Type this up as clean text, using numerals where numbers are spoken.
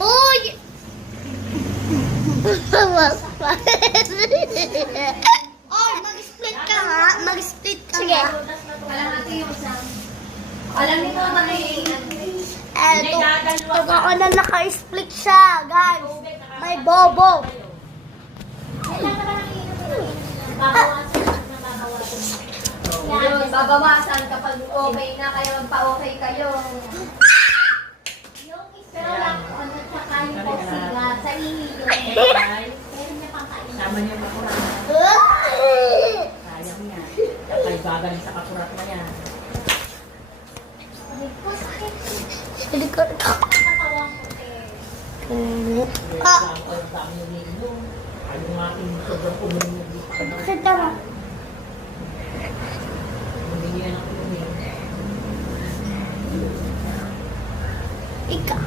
Uy! Oy, mag-split ka nga. Mag-split ka. Sige. Alam nito na Eto, pag ako na naka-split siya, guys. May bobo. babawasan kapag okay na kayo, magpa-okay kayo. Pero lang, ano, tsaka yung posila, sa inyo. Meron niya pang kain. Sama niyo yung kakurat. Sayang niya. Kapag gagaling sa kakurat na yan. Hindi ko ito. Ah! Ang dami yung ninyo. Ayaw nga aking sobrang uminom dito. Bakit naman? Humingi na ng uminom. Ika.